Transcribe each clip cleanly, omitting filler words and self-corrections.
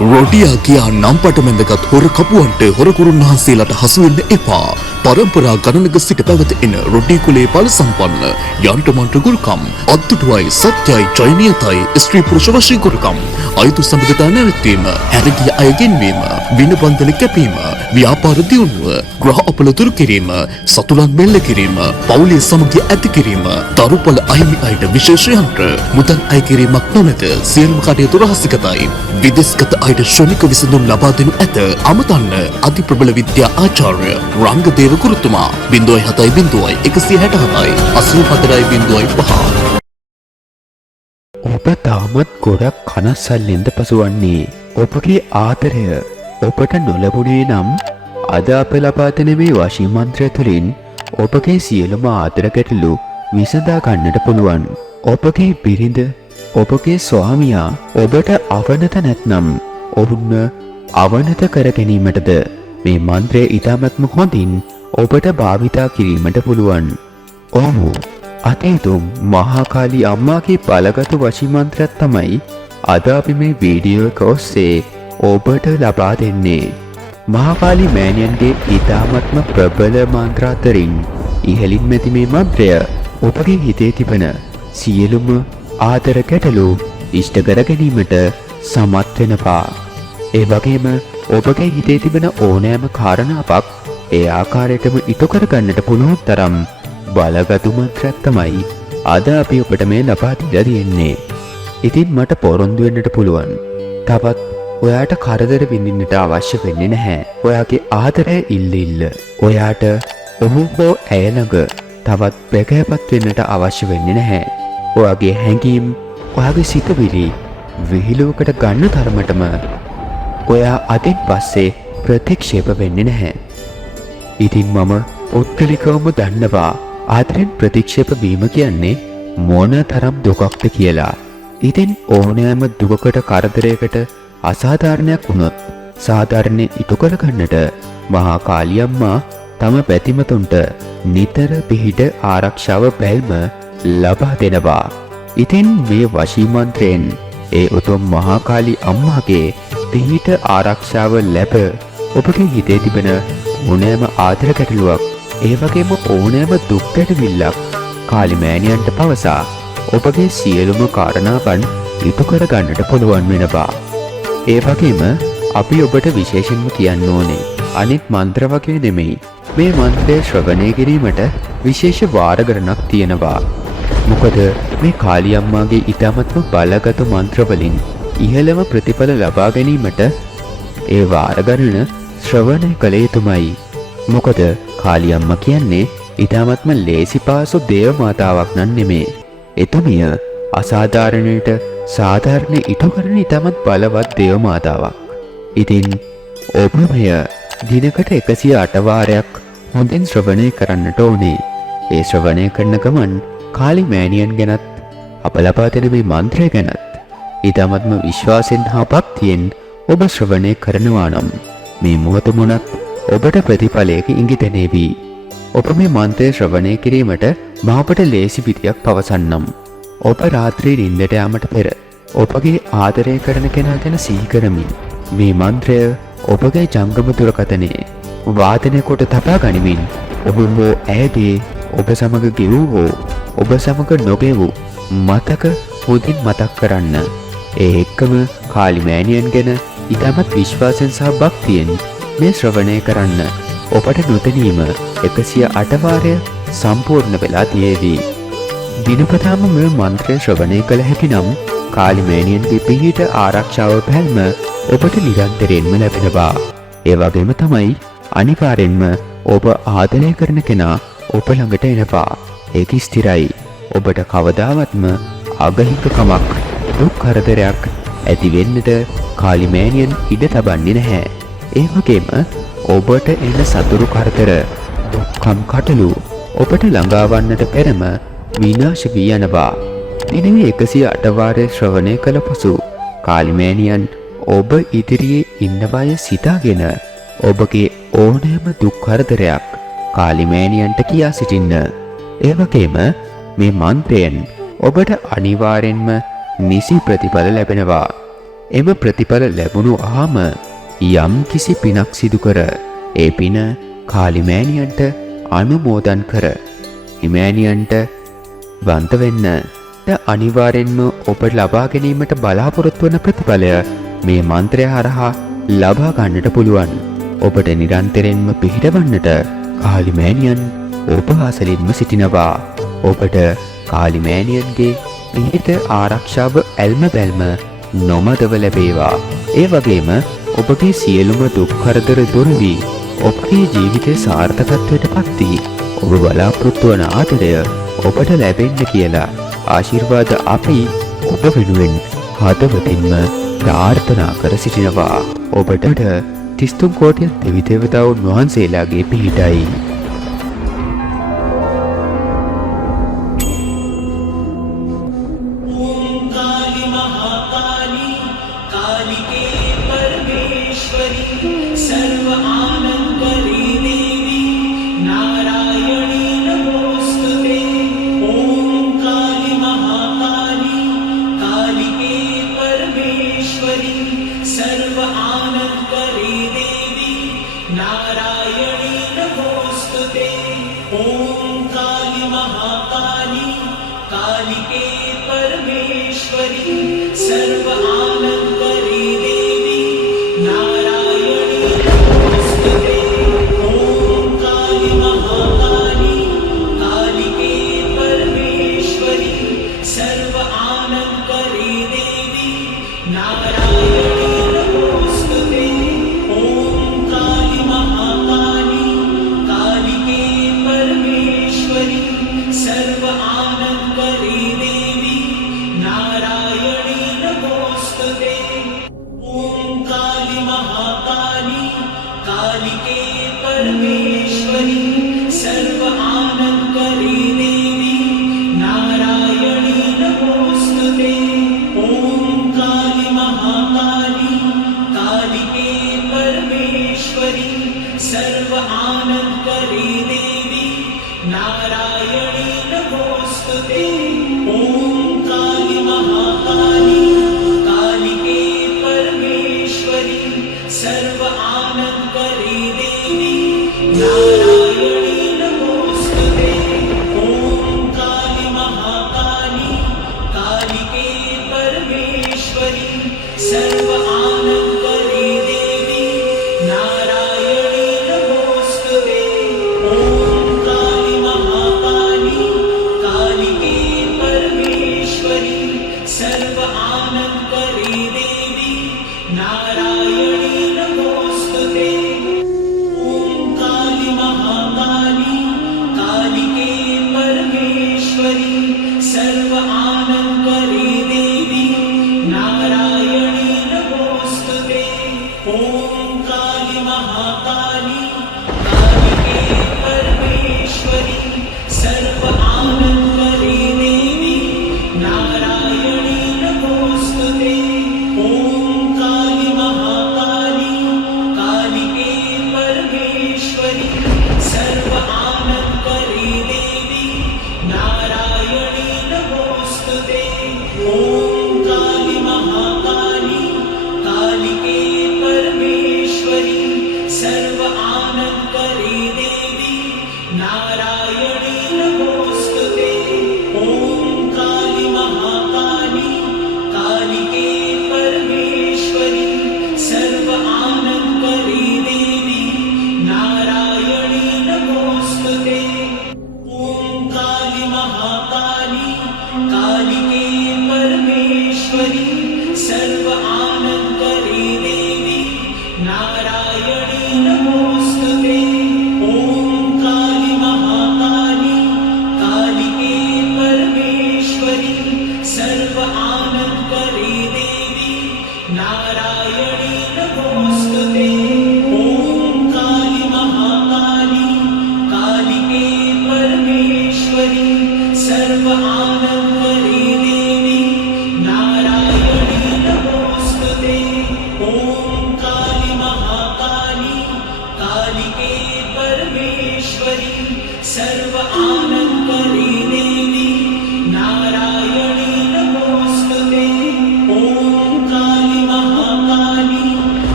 රොඩියා කියා නම් පටමැඳගත් හොර කපුවන්ට හොරකුරුන් වහන්සේලාට හසු වෙන්න එපා. පරම්පරා ගණනක සිට පැවත එන රොඩි කුලේ බල සම්පන්න යන්ත්‍රමන්ත්‍ර ගුරුකම් අද්දුටුවයි සත්‍යයි ජයනියතයි ස්ත්‍රී පුරුෂ වශී ගුරුකම් අයුතු සම්බන්ධතා නැවැත්වීම හැරගිය අයගෙන්වීම විනබන්ධන කැපීම ව්‍යාපාර දියුණුව ග්‍රහ අපල දුරු කිරීම සතුලන් මෙල්ල කිරීම පවුලේ සමගිය ඇති කිරීම දරුපල අහිමි අයට විශේෂ යන්ත්‍ර මුදල් අය කිරීමක් නොමැත සියලුම කටයුතු රහසිගතයි විදේශගත අයට ශ්‍රමික විසඳුම් ලබා දෙනු ඇත අමතන්න අති ප්‍රබල විද්‍යා ආචාර්ය රංගදේව ගුරුතුමා 07 167 84.05 ඔබ තාමත් ගොඩක් කනස්සල්ලෙන්ද පසුවන්නේ ඔබගේ ආදරය ඔබට නොලැබුණේ නම් අද අප ලබා දෙන මේ වශී මන්ත්‍රය තුළින් ඔබගේ සියලුම ආදර ගැටලු විසඳා ගන්නට පුළුවන්. ඔබගේ බිරිඳ ඔබගේ ස්වාමියා ඔබට අවනත නැත්නම් ඔවුන්ව අවනත කර ගැනීමටද මේ මන්ත්‍රය ඉතාමත්ම හොඳින් ඔබට භාවිතා කිරීමට පුළුවන්. ඔහු අතේතුම් මහාකාලී අම්මාගේ බලගතු වශී මන්ත්‍රයක් තමයි අද අපි මේ වීඩියෝ එක ඔස්සේ ඔබට ලබා දෙන්නේ. මහාකාලී මෑණියන්ගේ ඉතාමත්ම ප්‍රබල මන්ත්‍ර අතරින් ඉහළින් මෙති මේ මන්ත්‍රය ඔබගේ හිතේ තිබෙන සියලුම ආදර ගැටලු ඉෂ්ට කර ගැනීමට සමත් වෙනවා. ඒ වගේම ඔබගේ හිතේ තිබෙන ඕනෑම කාරණාවක් ඒ ආකාරයටම ඉටු කර ගන්නට පුළුවන් තරම් බලගතු මන්ත්‍රයක් තමයි අද අපි ඔබට මේ ලබා දීලා තියෙන්නේ. ඉතින් මට පොරොන්දු වෙන්නට පුළුවන් තවත් ඔයාට කරදර විඳින්නට අවශ්‍ය වෙන්නේ නැහැ. ඔයාගේ ආදරය ඉල්ල ඔයාට ඔහු හෝ ඇය ළඟ තවත් බැගෑපත් වෙන්නට අවශ්‍ය වෙන්නේ නැහැ. ඔයාගේ හැඟීම් ඔයාගේ සිතවිලි විහිළුවකට ගන්න තරමටම ඔයා අදින් පස්සේ ප්‍රතික්ෂේප වෙන්නේ නැහැ. ඉතින් මම උත්කලිකවම දන්නවා ආදරෙන් ප්‍රතික්ෂේප වීම කියන්නේ මොන තරම් දුකක්ද කියලා. ඉතින් ඕනෑම දුකකට කරදරයකට අසාධාරණයක් වුණොත් සාධාරණේ ඉටු කර ගන්නට මහා කාලී අම්මා තම පැතිමතුන්ට නිතර පිහිට ආරක්ෂාව බැල්ම ලබා දෙනවා. ඉතින් මේ වශී මන්ත්‍රයෙන් ඒ උතුම් මහා කාලී අම්මාගේ පිහිට ආරක්ෂාව ලැබ ඔබගේ හිතේ තිබෙන ඕනෑම ආදර ගැටලුවක් ඒ වගේම ඕනෑම දුක් ගැටවිල්ලක් කාලී මෑණියන්ට පවසා ඔබගේ සියලුම කාරණාවන් ඉටු කර ගන්නට පුළුවන් වෙනවා. ඒ වගේම අපි ඔබට විශේෂයෙන්ම කියන්න ඕනේ අනිත් මන්ත්‍ර වගේ නෙමෙයි මේ මන්ත්‍රය ශ්‍රවණය කිරීමට විශේෂ වාර ගණනක් තියෙනවා. මොකද මේ කාලී අම්මාගේ ඊටමත්ම බලගත් මන්ත්‍ර වලින් ඉහළම ප්‍රතිඵල ලබා ගැනීමට ඒ වාර ගණන ශ්‍රවණය කළ යුතුමයි. මොකද කාලී අම්මා කියන්නේ ඊටමත්ම ලේසි පාසු දේව මාතාවක් නන් නෙමේ. එතුමිය අසාධාරණයට සාධාරණ ඉටු කරන ඉතාමත් බලවත් දේව මාතාවක්. ඉතින් ඔබ මෙය දිනකට 108 වාරයක් හොඳින් ශ්‍රවණය කරන්නට ඕනේ. ඒ ශ්‍රවණය කරන ගමන් කාලී මෑණියන් ගැනත් අප ලබා දෙන මේ මන්ත්‍රය ගැනත් ඉතාමත්ම විශ්වාසයෙන් හා භක්තියෙන් ඔබ ශ්‍රවණය කරනවා නම් මේ මොහොත මොනක් ඔබට ප්‍රතිඵලයක ඉඟිතෙනේවි. ඔබ මේ මන්ත්‍රය ශ්‍රවණය කිරීමට මා ඔබට ලේසි විදියක් පවසන්නම්. ඔබ රාත්‍රී නිින්දට යාමට පෙර ඔබගේ ආදරය කරන කෙනා ගැන සිහි කරමින් මේ මන්ත්‍රය ඔබගේ ජංගම දුරකථනයේ වාදනය කොට තබා ගනිමින් ඔබ හෝ ඇයගේ ඔබ සමග ගෙවූ හෝ ඔබ සමග නොගෙවූ මතක හොඳින් මතක් කරන්න. ඒ එක්කම කාලී මෑණියන් ගැන ඉතාමත් විශ්වාසයෙන් සහ භක්තියෙන් මේ ශ්‍රවණය කරන්න. ඔබට නොදැනීම 108 වාරය සම්පූර්ණ වෙලා තියේවි. දිනපතාම මේ මන්ත්‍රය ශ්‍රවණය කළ හැකි නම් කාලී මෑණියන්ගේ පිහිට ආරක්ෂාව පැල්ම ඔබට නිරන්තරයෙන්ම ලැබෙනවා. ඒ වගේම තමයි අනිවාර්යෙන්ම ඔබ ආදරය කරන කෙනා ඔබ ළඟට එනවා. ඒක ස්ථිරයි. ඔබට කවදාවත්ම අගහිකකමක් දුක් කරදරයක් ඇති වෙන්නට කාලී මෑණියන් ඉඩ තබන්නේ නැහැ. ඒ වගේම ඔබට එන සතුරු කරදර දුක්ඛම් කටළු ඔබට ළඟාවන්නට පෙරම විනාශ වී යනවා. දිනෙක 108 වාරය ශ්‍රවණය කළ පසු කාලී මෑණියන් ඔබ ඉදිරියේ ඉන්නවය සිතාගෙන ඔබගේ ඕනෑම දුක් කරදරයක් කාලී මෑණියන්ට කියා සිටින්න. ඒ වගේම මේ මන්ත්‍රයෙන් ඔබට අනිවාර්යෙන්ම නිසි ප්‍රතිඵල ලැබෙනවා. එම ප්‍රතිඵල ලැබුණු ආම යම් කිසි පිනක් සිදු කර ඒ පින කාලිමෑණියන්ට අනුමෝදන් කර හිමෑණියන්ට වන්ත වෙන්න අනිවාර්යෙන්ම ඔබ ලබා ගැනීමට බලාපොරොත්තු වන ප්‍රතිඵලය මේ මන්ත්‍රය හරහා ලබා ගන්නට පුළුවන්. ඔබට නිරන්තරයෙන්ම පිහිටවන්නට කාලිමෑණියන් ඔබ අසලින්ම සිටිනවා. ඔබට කාලිමෑණියන්ගේ පිහිට ආරක්ෂාව ඇල්ම බැල්ම නොමදව ලැබේවා. ඒ වගේම ඔබගේ සියලුම දුක් කරදර දුර වී ඔබගේ ජීවිතය සාර්ථකත්වයට පත් වී ඔබ බලාපොරොත්තු වන ආදරය ඔබට ලැබෙන්න කියලා ආශිර්වාද අපි ඔබ වෙනුවෙන් හදවතින්ම ප්‍රාර්ථනා කර සිටිනවා. ඔබට 33 කෝටි දෙවි දේවතාවුන් වහන්සේලාගේ පිහිටයි. नारायण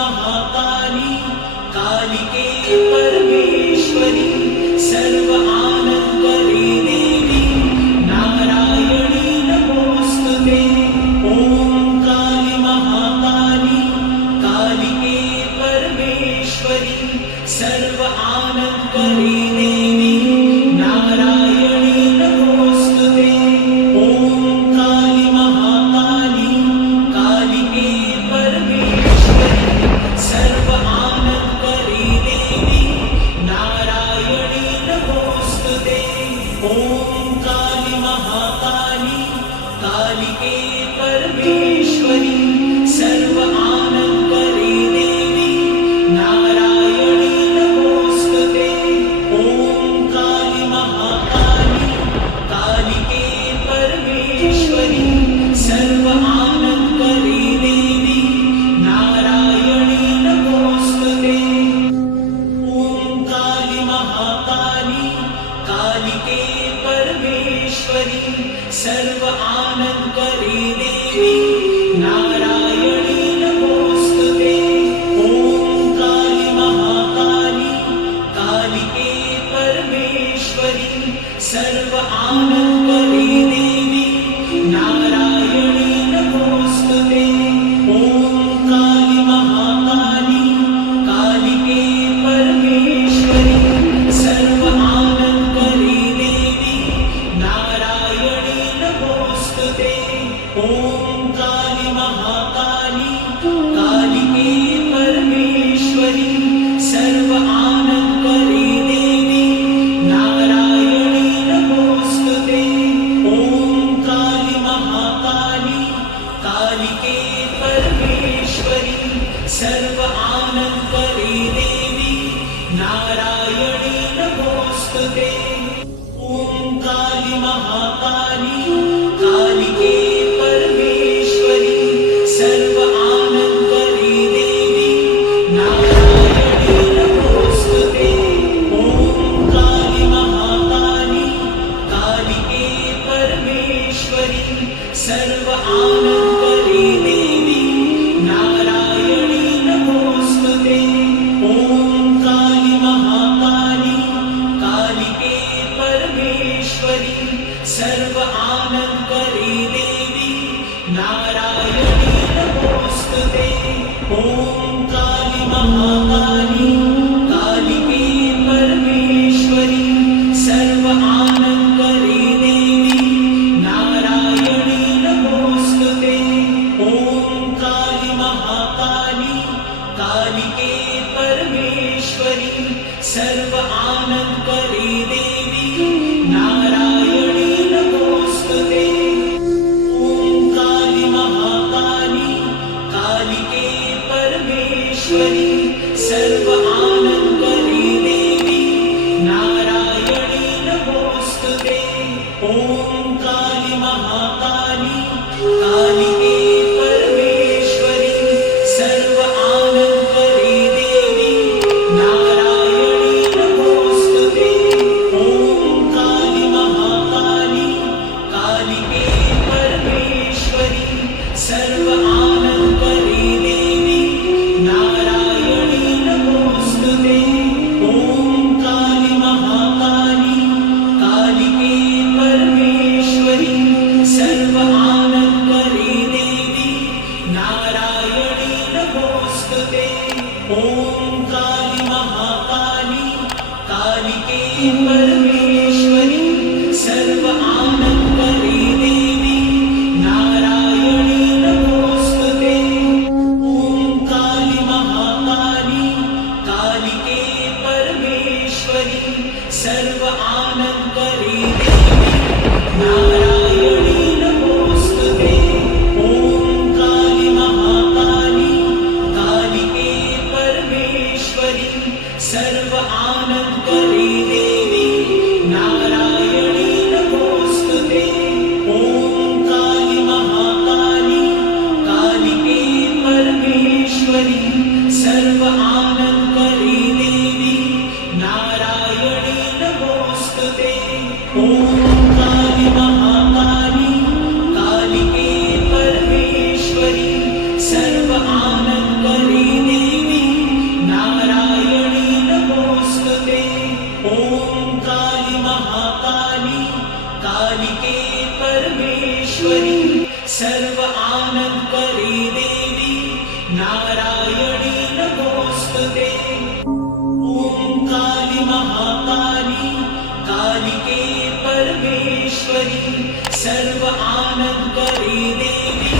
महाकाली कालिके परमेश्वरी सर्व आनंदकरी देवी नारायणी नमोस्तुते ओम काली महाकाली कालिके परमेश्वरी सर्व आनंदकरी देवी नारायणी नमोस्तुते ओम काली महाकाली कालिके परमेश्वरी सर्व आनंदकरी देवी नारायणी नमोस्तुते ओम काली महाकाली कालिके परमेश्वरी सर्व आनंदकरी देवी नारायणी नमोस्तुते ओम काली महाकाली कालिके परमेश्वरी सर्व आनंदकरी देवी नारायणी नमोस्तुते ओम काली महाकाली कालिके परमेश्वरी सर्व आनंदकरी देवी नारायणी नमोस्तुते ओम काली महाकाली कालिके परमेश्वरी सर्व आनंदकरी देवी नारायणी नमोस्तुते ओम काली महाकाली कालिके परमेश्वरी सर्व आनंदकरी देवी नारायणी नमोस्तुते ओम काली महाकाली कालिके परमेश्वरी सर्व आनंदकरी देवी नारायणी नमोस्तुते ओम काली महाकाली कालिके परमेश्वरी सर्व आनंदकरी देवी नारायणी नमोस्तुते ओम काली महाकाली कालिके परमेश्वरी सर्व आनंदकरी देवी नारायणी नमोस्तुते ओम काली महाकाली कालिके परमेश्वरी सर्व आनंदकरी देवी नारायणी नमोस्तुते ओम काली महाकाली कालिके परमेश्वरी सर्व आनंदकरी देवी नारायणी नमोस्तुते ओम काली महाकाली कालिके परमेश्वरी सर्व आनंदकरी देवी नारायणी नमोस्तुते ओम काली महाकाली कालिके परमेश्वरी सर्व आनंदकरी देवी नारायणी नमोस्तुते ओम काली महाकाली कालिके परमेश्वरी सर्व आनंदकरी देवी नारायणी नमोस्तुते ओम काली महाकाली कालिके परमेश्वरी सर्व आनंदकरी देवी नारायणी नमोस्तुते ओम काली महाकाली कालिके परमेश्वरी सर्व आनंदकरी देवी नारायणी नमोस्तुते ओम काली महाकाली कालिके परमेश्वरी सर्व आनंदकरी देवी नारायणी नमोस्तुते ओम काली महाकाली कालिके परमेश्वरी सर्व आनंदकरी देवी नारायणी नमोस्तुते ओम काली महाकाली कालिके परमेश्वरी सर्व आनंदकरी देवी नारायणी नमोस्तुते ओम काली महाकाली कालिके परमेश्वरी सर्व आनंदकरी देवी नारायणी नमोस्तुते ओम काली महाकाली कालिके परमेश्वरी सर्व आनंदकरी देवी नारायणी नमोस्तुते ओम काली महाकाली कालिके परमेश्वरी सर्व आनंदकरी देवी परमेश्वरी सर्व आनंदकरी देवी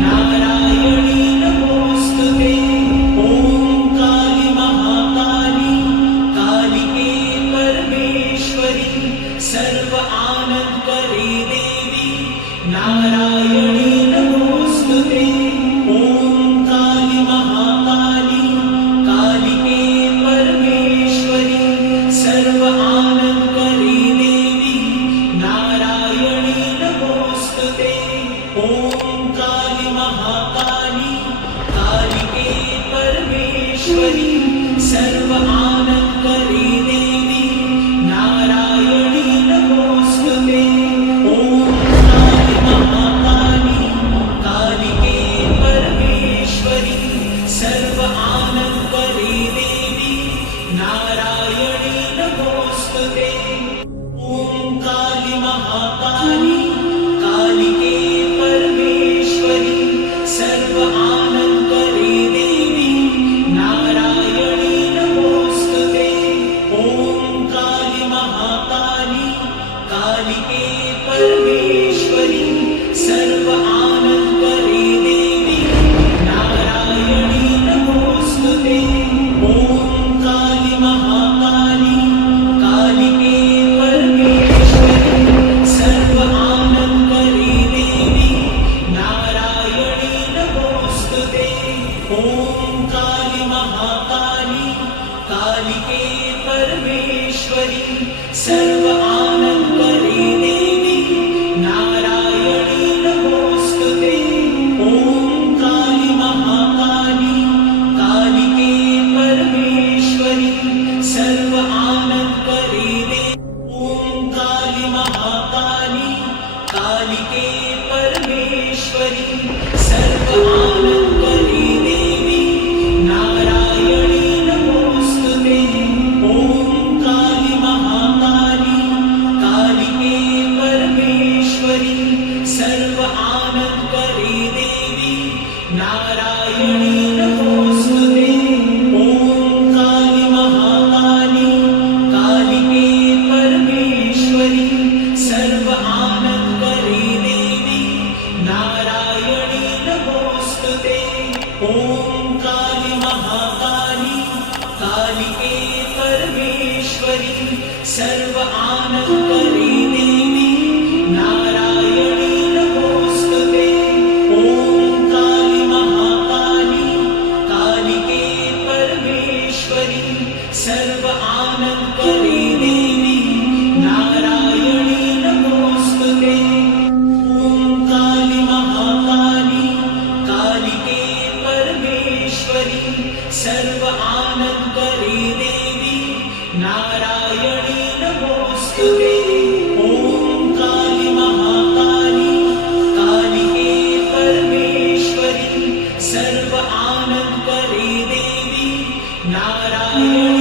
नारायणी नमोस्तुते। ओम काली महाकाली कालिके परमेश्वरी सर्व आनंदकरी देवी नारायणी नमोस्तुते। ओम काली महाकाली कालिके परमेश्वरी सर्व आनंदकरी देवी नारायणी नमोस्तुते। ओम काली महाकाली कालिके परमेश्वरी सर्व आनंदकरी देवी नारायणी नमोस्तुते। ओम काली महाकाली कालिके परमेश्वरी सर्व आनंदकरी देवी नारायणी नमोस्तुते। ओम काली महाकाली कालिके परमेश्वरी सर्व आनंदकरी देवी नारायणी नमोस्तुते। ओम काली महाकाली कालिके परमेश्वरी सर्व आनंदकरी देवी नारायणी नमोस्तुते। ओम काली महाकाली कालिके परमेश्वरी सर्व आनंदकरी देवी नारायणी नमोस्तुते। ओम काली महाकाली कालिके परमेश्वरी सर्व आनंदकरी देवी नारायणी नमोस्तुते। ओम काली महाकाली कालिके परमेश्वरी सर्व आनंदकरी देवी ओम काली महाकाली कालिके परमेश्वरी सर्व आनंदकरी देवी नारायणी नमोस्तुते। ओम काली महाकाली कालिके परमेश्वरी सर्व आनंदकरी देवी नारायणी नमोस्तुते। ओम काली महाकाली कालिके परमेश्वरी सर्व आनंदकरी देवी नारायणी नमोस्तुते। ओम काली महाकाली कालिके परमेश्वरी सर्व आनंदकरी देवी नारायणी नमोस्तुते। ओम काली महाकाली कालिके परमेश्वरी सर्व आनंदकरी देवी नारायणी नमोस्तुते। ओम काली महाकाली कालिके परमेश्वरी सर्व आनंदकरी देवी नारायणी नमोस्तुते। ओम काली महाकाली कालिके परमेश्वरी सर्व आनंदकरी देवी नारायणी